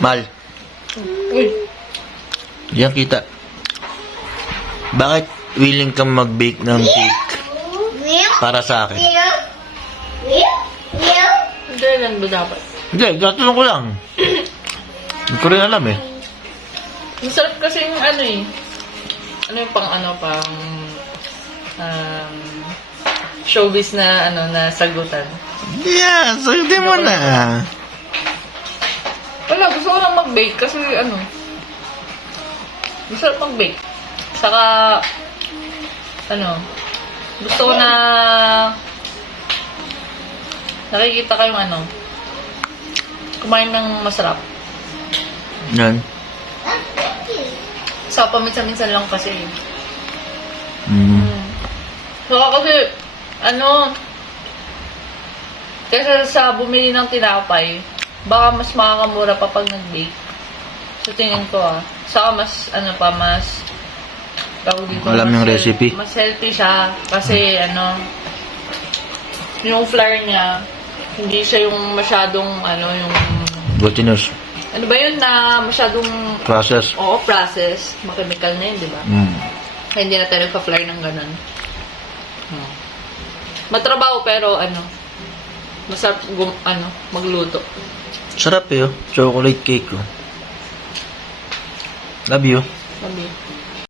Mal, Uy. diyan kita. Bakit willing kang mag-bake ng cake para sa akin? Hindi lang ba dapat? Hindi, tatanong ko lang. Hindi ko rin alam eh. Masarap kasi yung ano eh. Ano yung pang showbiz na na sagutan. Yeah, sagutin mo na. Wala, gusto ko lang mag-bake kasi masarap mag-bake. Saka, gusto ko na nakikita kayong kumain ng masarap. Yan. Sa paminsan-minsan lang kasi. Mm. Saka kasi, kaysa sa bumili ng tinapay, baka mas makakamura pa pag nag-bake. So, tingin ko Saka mas, tawag dito, Alam yung recipe. Mas healthy siya. Kasi, yung flour niya, hindi siya yung masyadong, yung... Glutinous. Ano ba yun na masyadong... Process. Oo, process. Makemikal na yun, di ba? Mm. Kaya hindi na tayo nagpa-flour ng ganun. Matrabaho pero, masarap, magluto. Sarap eh, oh. Chocolate cake, oh. Love you. Sabi.